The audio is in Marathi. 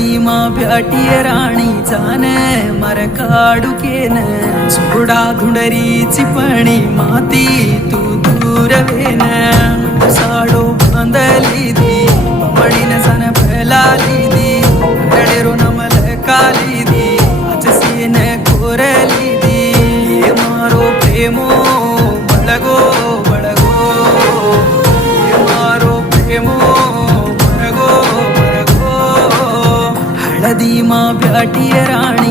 हळदी मा भ्याटिय राणी जान मर काडुकेन सोडा धुंडरीची पणी माती तू दूर वेन साडो बांधली दी बडीन सन फैलाली दी रडेरो नमल काली दी अचसीन कोरली दी ये मारो प्रेमो बळगो बळगो ये मारो प्रेमो बळगो बळगो हळदी मा भ्याटिय राणी